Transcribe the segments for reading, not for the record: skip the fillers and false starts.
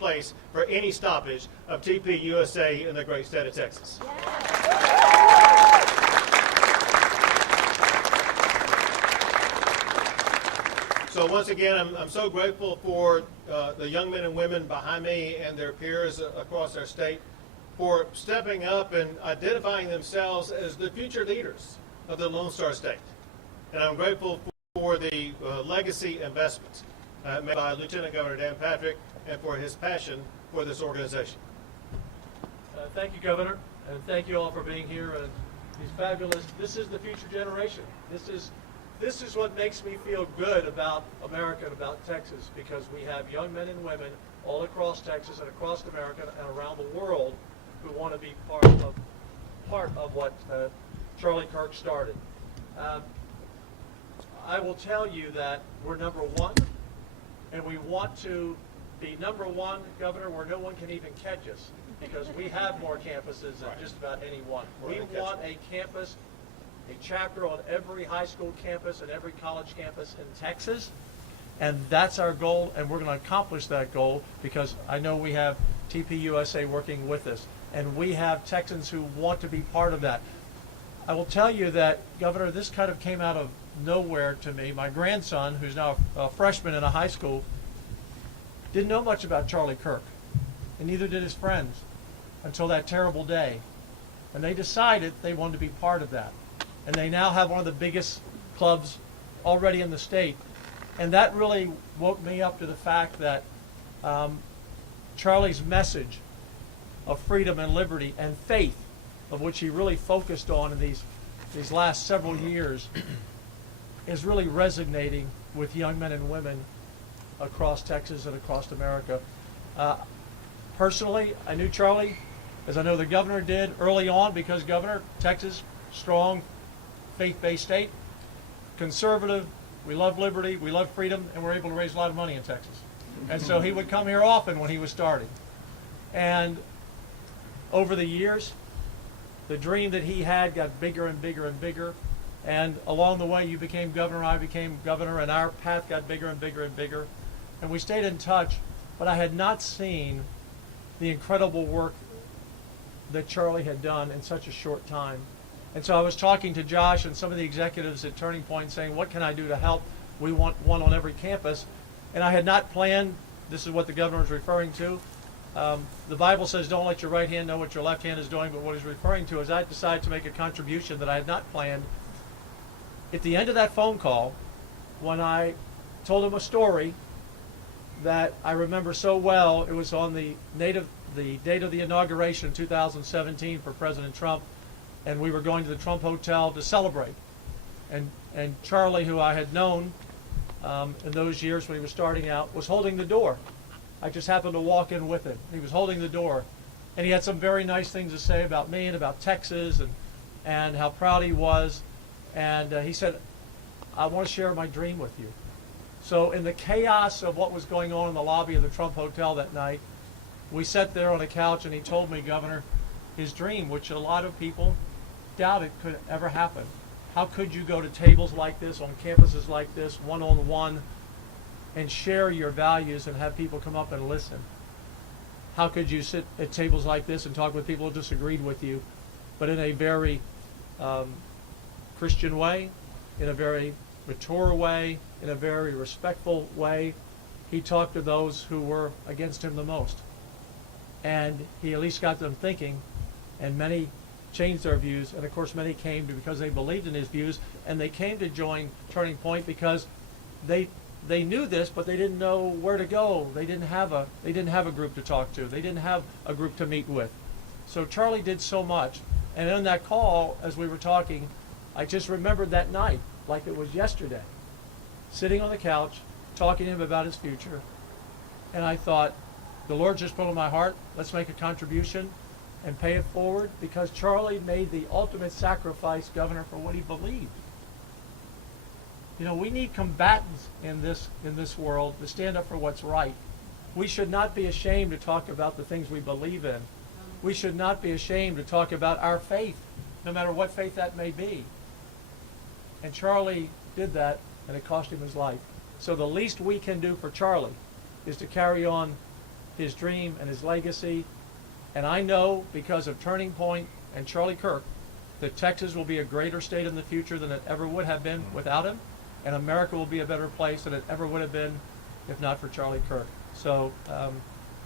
place for any stoppage of TPUSA in the great state of Texas. So once again, I'm so grateful for the young men and women behind me and their peers across our state for stepping up and identifying themselves as the future leaders of the Lone Star State. And I'm grateful for the legacy investments made by Lieutenant Governor Dan Patrick and for his passion for this organization. Thank you, Governor, and thank you all for being here. And these fabulous. This is the future generation. This is what makes me feel good about America and about Texas, because we have young men and women all across Texas and across America and around the world who want to be part of what Charlie Kirk started. I will tell you that we're number one, and we want to be number one, Governor, where no one can even catch us, because we have more campuses than just about any one. We want a campus, a chapter on every high school campus and every college campus in Texas, and that's our goal, and we're going to accomplish that goal because I know we have TPUSA working with us, and we have Texans who want to be part of that. I will tell you that, Governor, this kind of came out of nowhere to me. My grandson, who's now a freshman in a high school, didn't know much about Charlie Kirk, and neither did his friends until that terrible day. And they decided they wanted to be part of that. And they now have one of the biggest clubs already in the state. And that really woke me up to the fact that Charlie's message of freedom and liberty and faith, of which he really focused on in these last several years, is really resonating with young men and women across Texas and across America. Personally, I knew Charlie, as I know the governor did early on, because Governor, Texas, strong, faith-based state, conservative, we love liberty, we love freedom, and we're able to raise a lot of money in Texas. And so he would come here often when he was starting. And over the years, the dream that he had got bigger and bigger and bigger. And along the way, you became governor, I became governor, and our path got bigger and bigger and bigger. And we stayed in touch, but I had not seen the incredible work that Charlie had done in such a short time. And so I was talking to Josh and some of the executives at Turning Point saying, what can I do to help? We want one on every campus. And I had not planned, this is what the governor is referring to. The Bible says don't let your right hand know what your left hand is doing, but what he's referring to is I decided to make a contribution that I had not planned. At the end of that phone call, when I told him a story that I remember so well, it was on the date of the inauguration in 2017 for President Trump, and we were going to the Trump Hotel to celebrate. And Charlie, who I had known in those years when he was starting out, was holding the door. I just happened to walk in with him. He was holding the door, and he had some very nice things to say about me and about Texas and how proud he was. And he said, I want to share my dream with you. So in the chaos of what was going on in the lobby of the Trump Hotel that night, we sat there on a couch, and he told me, Governor, his dream, which a lot of people doubted could ever happen. How could you go to tables like this, on campuses like this, one-on-one, and share your values and have people come up and listen? How could you sit at tables like this and talk with people who disagreed with you, but in a very Christian way, in a very mature way, in a very respectful way? He talked to those who were against him the most. And he at least got them thinking, and many changed their views, and of course many came because they believed in his views, and they came to join Turning Point because they knew this, but they didn't know where to go. They didn't have a group to talk to. They didn't have a group to meet with. So Charlie did so much. And in that call, as we were talking, I just remembered that night like it was yesterday, sitting on the couch, talking to him about his future. And I thought, the Lord just put on my heart, let's make a contribution and pay it forward, because Charlie made the ultimate sacrifice, Governor, for what he believed. You know, we need combatants in this world to stand up for what's right. We should not be ashamed to talk about the things we believe in. We should not be ashamed to talk about our faith, no matter what faith that may be. And Charlie did that, and it cost him his life. So the least we can do for Charlie is to carry on his dream, and his legacy. And I know, because of Turning Point and Charlie Kirk, that Texas will be a greater state in the future than it ever would have been without him, and America will be a better place than it ever would have been if not for Charlie Kirk. So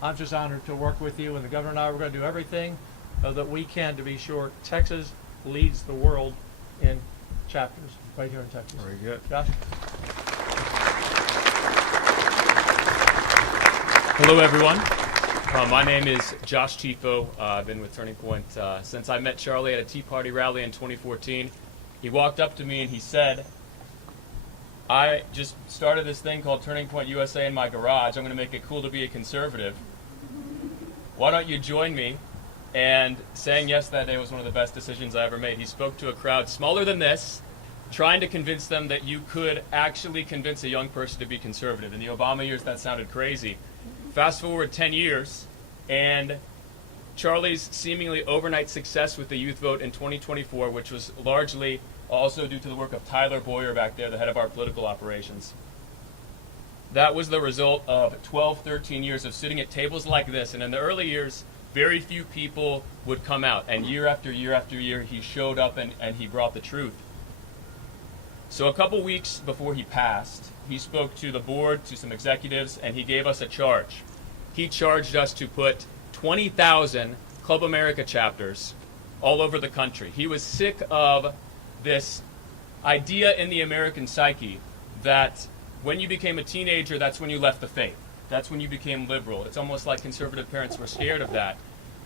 I'm just honored to work with you, and the governor and I, we're going to do everything that we can to be sure Texas leads the world in chapters right here in Texas. Very good. Josh? Hello, everyone. My name is Josh Chifo. I've been with Turning Point since I met Charlie at a Tea Party rally in 2014. He walked up to me and he said, I just started this thing called Turning Point USA in my garage. I'm going to make it cool to be a conservative. Why don't you join me? And saying yes that day was one of the best decisions I ever made. He spoke to a crowd smaller than this, trying to convince them that you could actually convince a young person to be conservative. In the Obama years, that sounded crazy. Fast forward 10 years, and Charlie's seemingly overnight success with the youth vote in 2024, which was largely also due to the work of Tyler Boyer back there, the head of our political operations. That was the result of 12, 13 years of sitting at tables like this. And in the early years, very few people would come out. And year after year after year, he showed up and he brought the truth. So a couple weeks before he passed, he spoke to the board, to some executives, and he gave us a charge. He charged us to put 20,000 Club America chapters all over the country. He was sick of this idea in the American psyche that when you became a teenager, that's when you left the faith. That's when you became liberal. It's almost like conservative parents were scared of that.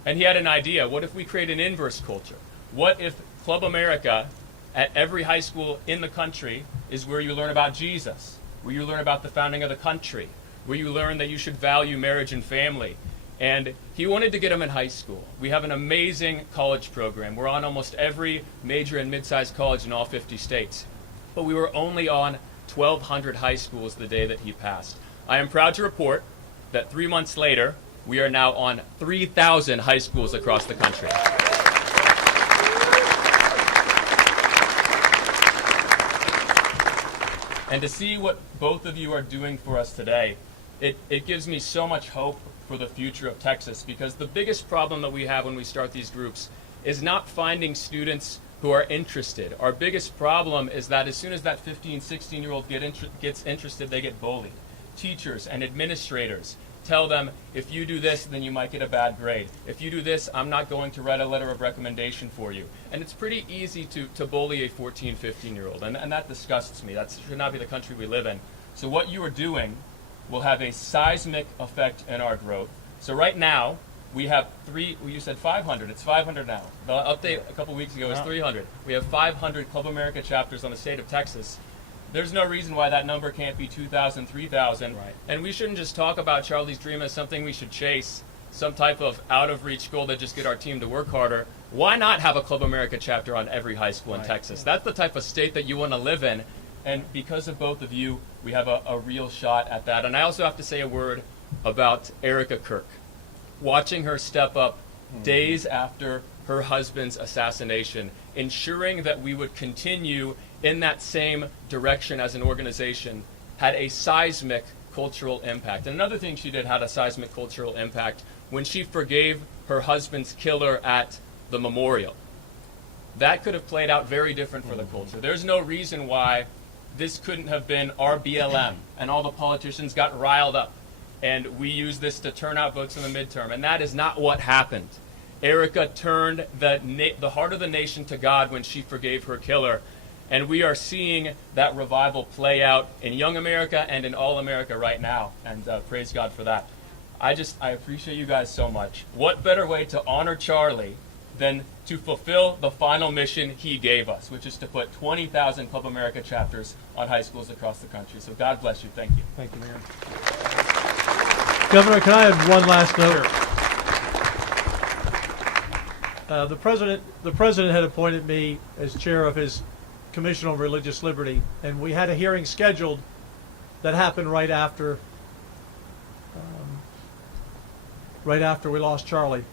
And he had an idea. What if we create an inverse culture? What if Club America at every high school in the country is where you learn about Jesus, where you learn about the founding of the country, where you learn that you should value marriage and family? And he wanted to get them in high school. We have an amazing college program. We're on almost every major and mid-sized college in all 50 states. But we were only on 1,200 high schools the day that he passed. I am proud to report that 3 months later, we are now on 3,000 high schools across the country. And to see what both of you are doing for us today, it gives me so much hope for the future of Texas, because the biggest problem that we have when we start these groups is not finding students who are interested. Our biggest problem is that as soon as that 15, 16-year-old gets interested, they get bullied. Teachers and administrators tell them, if you do this, then you might get a bad grade. If you do this, I'm not going to write a letter of recommendation for you. And it's pretty easy to bully a 14, 15-year-old, and that disgusts me. That should not be the country we live in. So what you are doing will have a seismic effect in our growth. So right now, we have you said 500. It's 500 now. The update a couple weeks ago was 300. We have 500 Club America chapters on the state of Texas. There's no reason why that number can't be 2,000, 3,000. Right. And we shouldn't just talk about Charlie's dream as something we should chase, some type of out-of-reach goal that just get our team to work harder. Why not have a Club America chapter on every high school in Texas? That's the type of state that you want to live in. And because of both of you, we have a real shot at that. And I also have to say a word about Erica Kirk. Watching her step up days after her husband's assassination, ensuring that we would continue in that same direction as an organization, had a seismic cultural impact. And another thing she did had a seismic cultural impact when she forgave her husband's killer at the memorial. That could have played out very different for the culture. There's no reason why this couldn't have been our BLM and all the politicians got riled up and we used this to turn out votes in the midterm. And that is not what happened. Erica turned the heart of the nation to God when she forgave her killer. And we are seeing that revival play out in young America and in all America right now. And praise God for that. I appreciate you guys so much. What better way to honor Charlie than to fulfill the final mission he gave us, which is to put 20,000 Club America chapters on high schools across the country. So God bless you. Thank you. Thank you, Mayor. Governor, can I have one last note? Sure. The president had appointed me as chair of his Commission on Religious Liberty, and we had a hearing scheduled that happened right after we lost Charlie.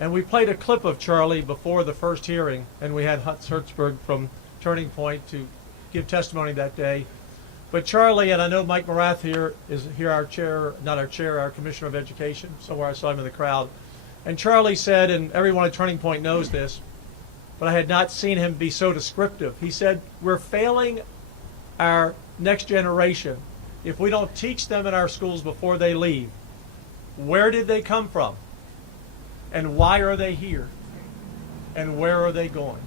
And we played a clip of Charlie before the first hearing, and we had Hutz Hertzberg from Turning Point to give testimony that day. But Charlie, and I know Mike Morath here is here, our chair, not our chair, our Commissioner of Education, somewhere I saw him in the crowd. And Charlie said, and everyone at Turning Point knows this, but I had not seen him be so descriptive. He said, we're failing our next generation if we don't teach them in our schools before they leave. Where did they come from? And why are they here? And where are they going?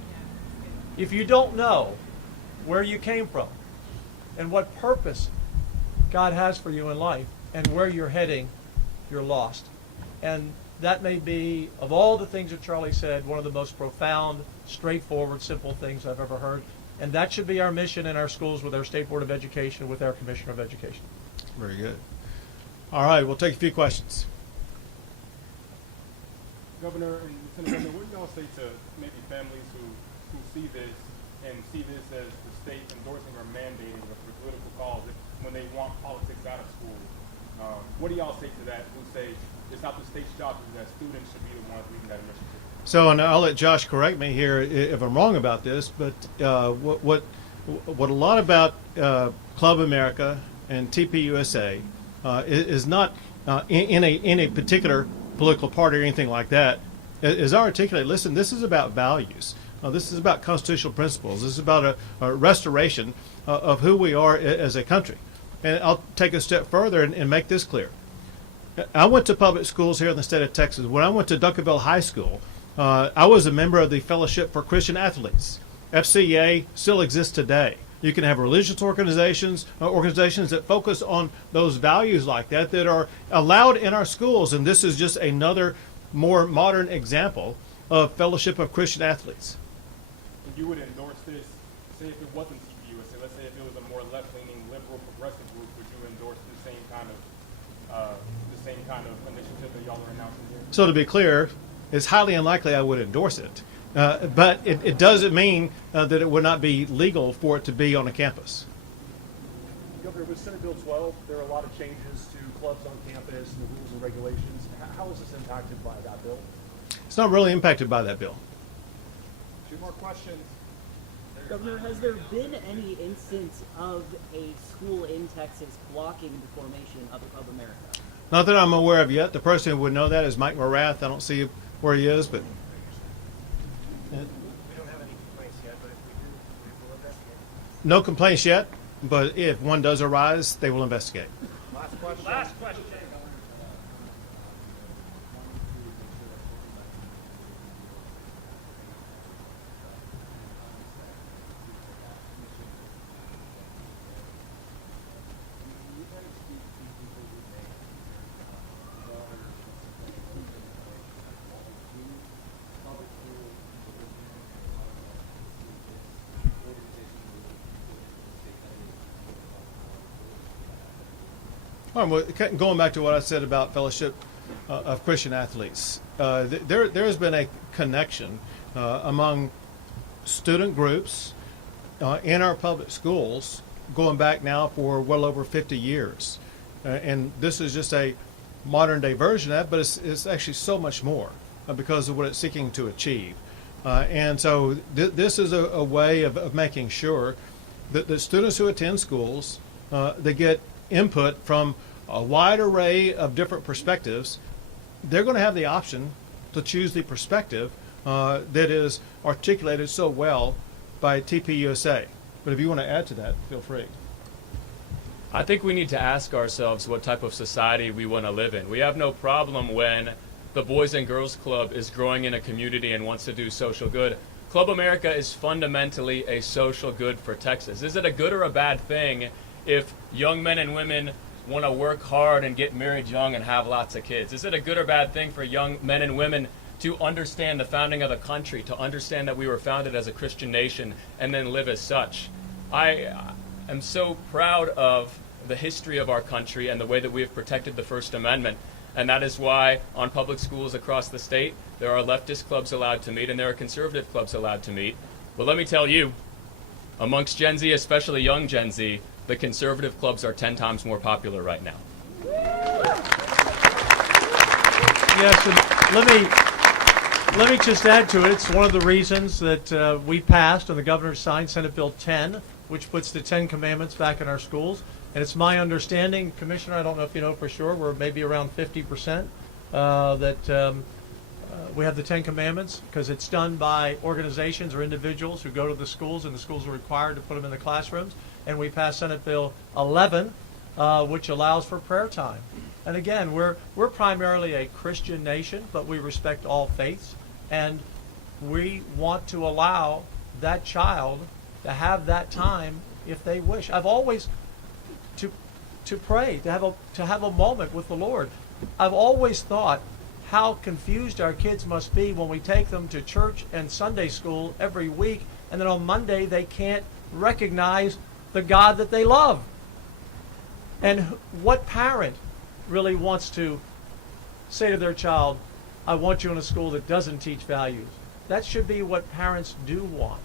If you don't know where you came from and what purpose God has for you in life and where you're heading, you're lost. And that may be, of all the things that Charlie said, one of the most profound, straightforward, simple things I've ever heard. And that should be our mission in our schools with our State Board of Education, with our Commissioner of Education. Very good. All right, we'll take a few questions. Governor and Lieutenant Governor, what do y'all say to maybe families who see this and see this as the state endorsing or mandating for political cause when they want politics out of school? What do y'all say to that who say it's not the state's job, that students should be the ones leading that initiative? So, and I'll let Josh correct me here if I'm wrong about this, but what a lot about Club America and TPUSA is not in a particular political party or anything like that. As I articulate, listen, this is about values. This is about constitutional principles. This is about a restoration of who we are as a country. And I'll take a step further and make this clear. I went to public schools here in the state of Texas. When I went to Duncanville High School, I was a member of the Fellowship for Christian Athletes. FCA still exists today. You can have religious organizations that focus on those values like that are allowed in our schools. And this is just another more modern example of Fellowship of Christian Athletes. And you would endorse this, say if it wasn't TPUSA, let's say if it was a more left-leaning, liberal, progressive group, would you endorse the same kind of initiative that y'all are announcing here? So to be clear, it's highly unlikely I would endorse it. But it doesn't mean that it would not be legal for it to be on a campus. Governor, with Senate Bill 12, there are a lot of changes to clubs on campus and the rules and regulations. How is this impacted by that bill? It's not really impacted by that bill. Two more questions. Governor, has there been any instance of a school in Texas blocking the formation of a Club America? Not that I'm aware of yet. The person who would know that is Mike Morath. I don't see where he is, but... We don't have any complaints yet, but if we do, we will investigate. No complaints yet, but if one does arise, they will investigate. Last question. All right, well, going back to what I said about Fellowship of Christian Athletes, there has been a connection among student groups in our public schools going back now for well over 50 years. And this is just a modern day version of that, but it's actually so much more because of what it's seeking to achieve. And so this is a way of making sure that the students who attend schools, they get input from a wide array of different perspectives. They're going to have the option to choose the perspective that is articulated so well by TPUSA. But if you want to add to that, feel free. I think we need to ask ourselves what type of society we want to live in. We have no problem when the Boys and Girls Club is growing in a community and wants to do social good. Club America is fundamentally a social good for Texas. Is it a good or a bad thing if young men and women want to work hard and get married young and have lots of kids? Is it a good or bad thing for young men and women to understand the founding of the country, to understand that we were founded as a Christian nation and then live as such? I am so proud of the history of our country and the way that we have protected the First Amendment. And that is why on public schools across the state, there are leftist clubs allowed to meet and there are conservative clubs allowed to meet. But let me tell you, amongst Gen Z, especially young Gen Z, the conservative clubs are 10 times more popular right now. Yes, and let me just add to it. It's one of the reasons that we passed and the governor signed Senate Bill 10, which puts the 10 Commandments back in our schools. And it's my understanding, Commissioner, I don't know if you know for sure, we're maybe around 50% we have the 10 Commandments, because it's done by organizations or individuals who go to the schools, and the schools are required to put them in the classrooms. And we passed Senate Bill 11, which allows for prayer time. And again, we're primarily a Christian nation, but we respect all faiths, and we want to allow that child to have that time if they wish. I've always to pray, to have a moment with the Lord. I've always thought how confused our kids must be when we take them to church and Sunday school every week, and then on Monday they can't recognize the God that they love. And what parent really wants to say to their child, I want you in a school that doesn't teach values? That should be what parents do want.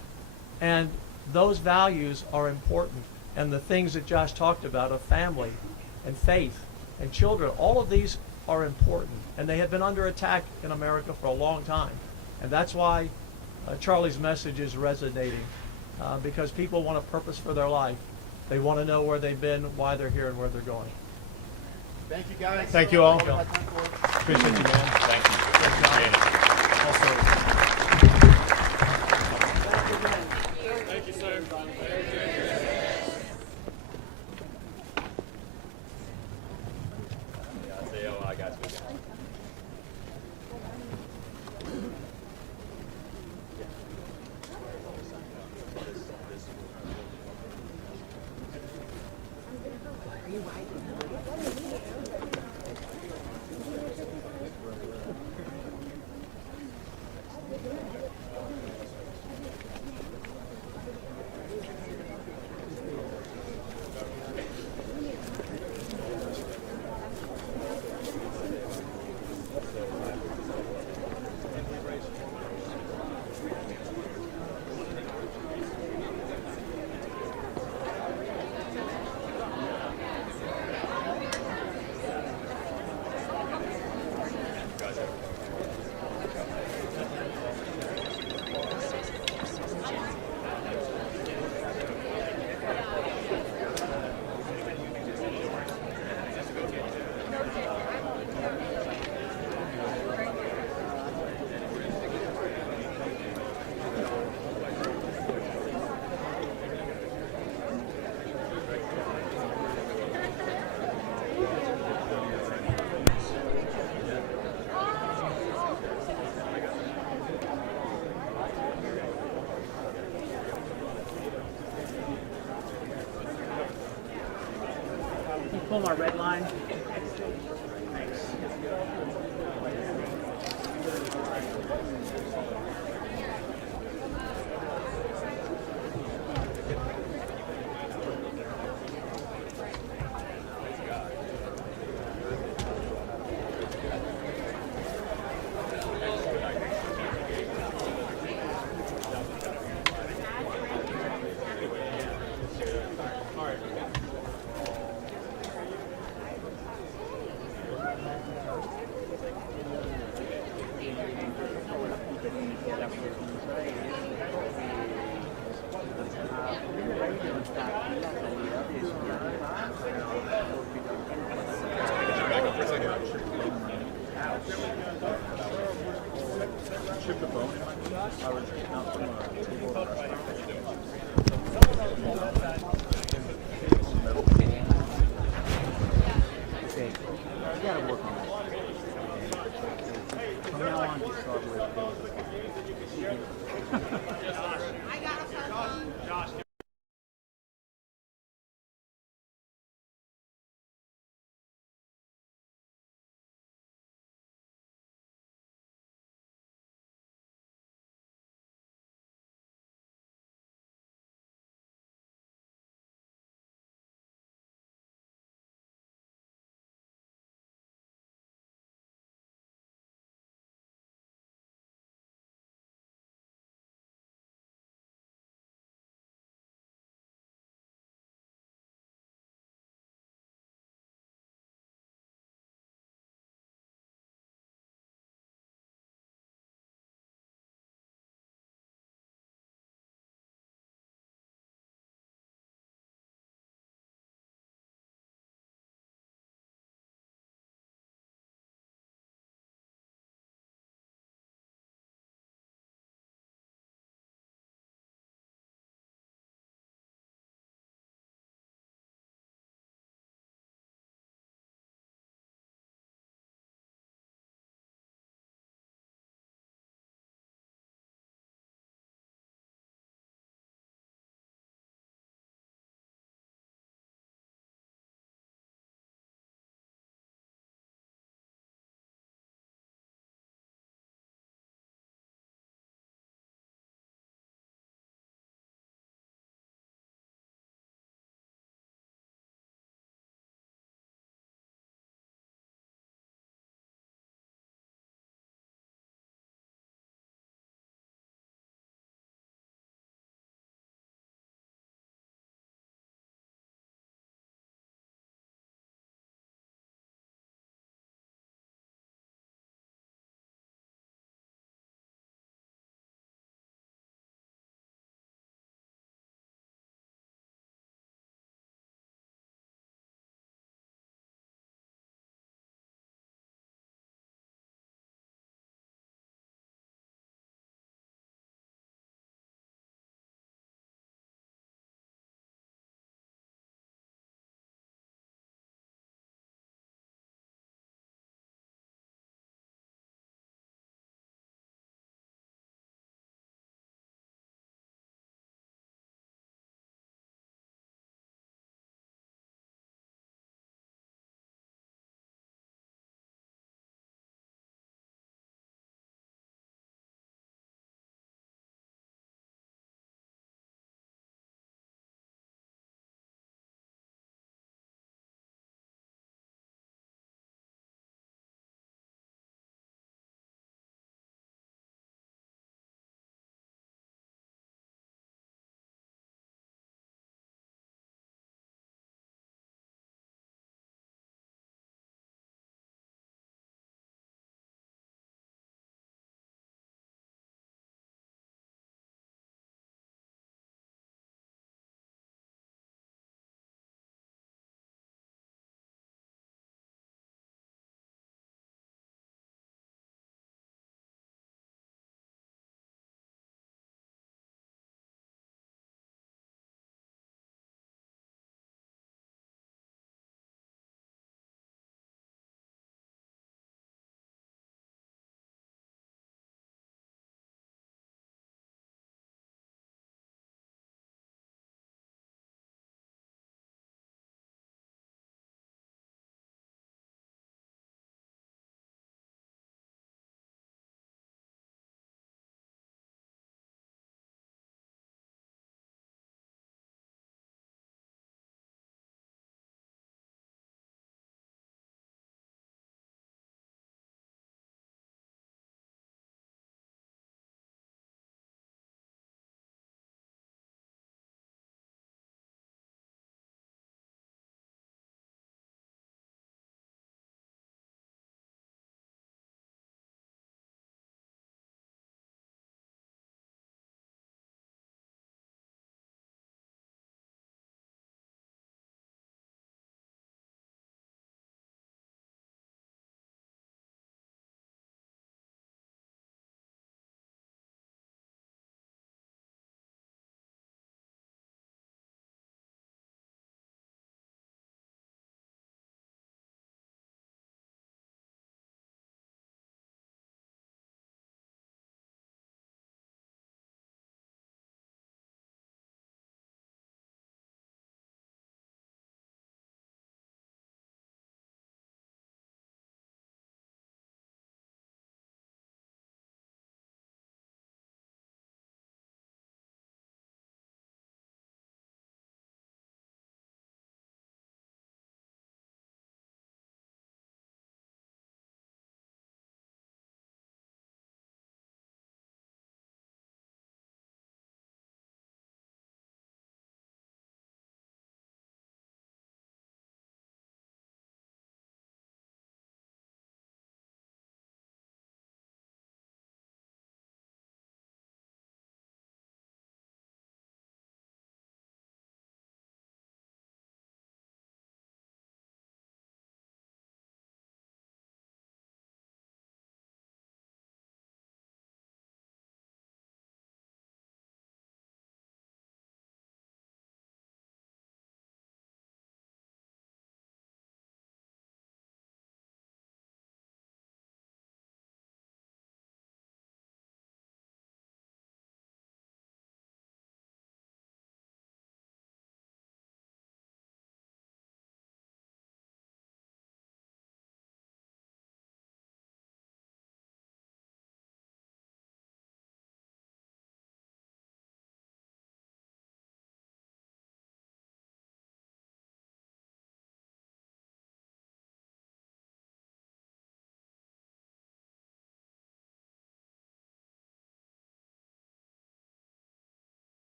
And those values are important. And the things that Josh talked about of family and faith and children, all of these are important. And they have been under attack in America for a long time. And that's why Charlie's message is resonating, because people want a purpose for their life. They want to know where they've been, why they're here, and where they're going. Thank you, guys. Thank you all. Appreciate you, man. Thank you. Appreciate it. Thank you, sir. I'll say, oh, I got you again. Pull my red line.